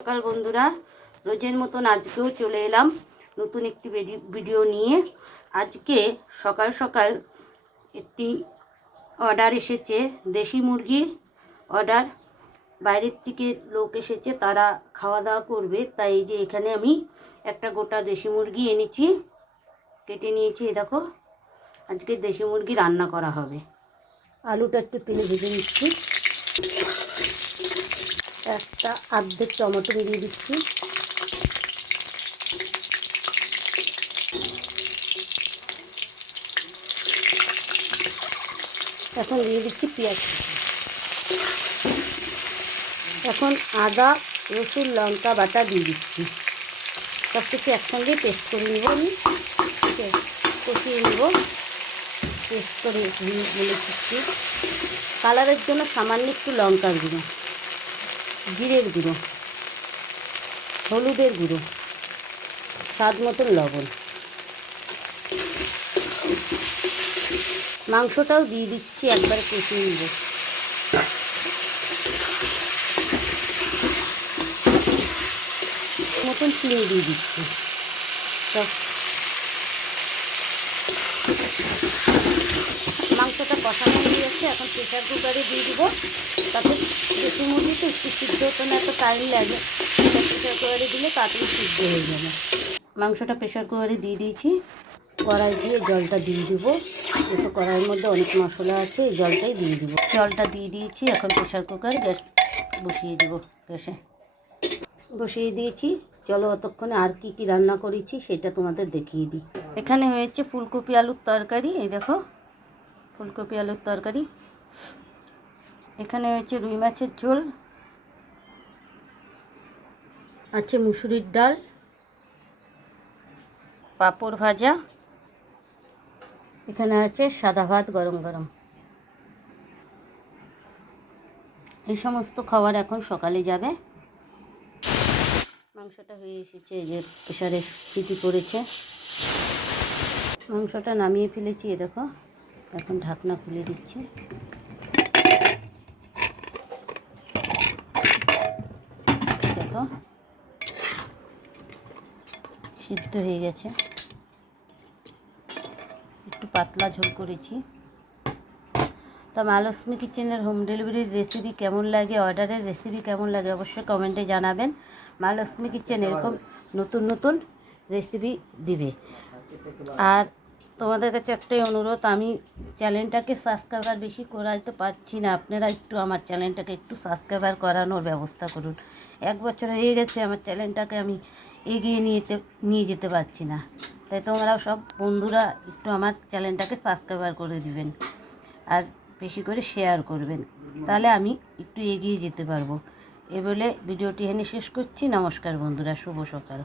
সকাল বন্ধুরা, রোজের মতন আজকেও চলে এলাম নতুন একটি ভিডিও নিয়ে। আজকে সকাল সকাল একটি অর্ডার এসেছে, দেশি মুরগির অর্ডার। বাইরের থেকে লোক এসেছে, তারা খাওয়া দাওয়া করবে। তাই এই যে এখানে আমি একটা গোটা দেশি মুরগি এনেছি, কেটে নিয়েছি। দেখো, আজকে দেশি মুরগি রান্না করা হবে। আলুটা একটু তেলে ভেজে নিচ্ছি। একটা অর্ধেক টমেটো দিয়ে দিচ্ছি। এখন দিয়ে দিচ্ছি পেঁয়াজ। এখন আদা রসুন লঙ্কা বাটা দিয়ে দিচ্ছি। সব কিছু একসঙ্গে পেস্ট করে নেব, আমি কষিয়ে নেব। পেস্ট করে বলে দিচ্ছি। কালারের জন্য সামান্য একটু লঙ্কার গুঁড়ো, জিরের গুঁড়ো, হলুদের গুঁড়ো, স্বাদ মতন লবণ। মাংসটাও দিয়ে দিচ্ছি, একবারে কষিয়ে নেব। মতন চিনি দিয়ে দিচ্ছি। সব মাংসটা কষানো হয়ে যাচ্ছে। এখন প্রেশার কুকারে দিয়ে দিব। তাতে দেশি মুরগি তো একটু সিদ্ধ হতো না, এত টাইম লাগে। প্রেশার কুকারে দিলে তাড়াতাড়ি সিদ্ধ হয়ে যাবে। মাংসটা প্রেশার কুকারে দিয়ে দিয়েছি। কড়াই দিয়ে জলটা দিয়ে দেবো। যেহেতু কড়াইয়ের মধ্যে অনেক মশলা আছে, এই জলটাই দিয়ে দিব। জলটা দিয়ে দিয়েছি। এখন প্রেশার কুকার গ্যাস বসিয়ে দেবো। গ্যাসে বসিয়ে দিয়েছি। চলো অতক্ষণে আর কি কি রান্না করেছি সেটা তোমাদের দেখিয়ে দিই। এখানে হয়েছে ফুলকপি আলুর তরকারি। এই দেখো, ফুলকপি আলুর তরকারি। এখানে হয়েছে রুই মাছের ঝোল, আছে মুসুরির ডাল, পাঁপড় ভাজা, এখানে আছে সাদা ভাত গরম গরম। এই সমস্ত খাবার এখন সকালে যাবে। মাংসটা হয়ে এসেছে, এই যে প্রেশারে সিটি পড়েছে। মাংসটা নামিয়ে ফেলেছি। এ দেখো, এখন ঢাকনা খুলে দিচ্ছি। দেখো, সিদ্ধ হয়ে গেছে। একটু পাতলা ঝোল করেছি। তা মা লক্ষ্মী কিচেনের হোম ডেলিভারির রেসিপি কেমন লাগে, অর্ডারের রেসিপি কেমন লাগে অবশ্যই কমেন্টে জানাবেন। মা লক্ষ্মী কিচেন এরকম নতুন নতুন রেসিপি দিবে। আর তোমাদের কাছে একটাই অনুরোধ, আমি চ্যানেলটাকে সাবস্ক্রাইবার বেশি করাইতে পারছি না। আপনারা একটু আমার চ্যানেলটাকে একটু সাবস্ক্রাইবার করানোর ব্যবস্থা করুন। 1 বছর হয়ে গেছে, আমার চ্যানেলটাকে আমি এগিয়ে নিয়ে যেতে পারছি না। তাই তোমরা সব বন্ধুরা একটু আমার চ্যানেলটাকে সাবস্ক্রাইবার করে দিবেন আর বেশি করে শেয়ার করবেন, তাহলে আমি একটু এগিয়ে যেতে পারবো। এ বলে ভিডিওটি এখানে শেষ করছি। নমস্কার বন্ধুরা, শুভ সকাল।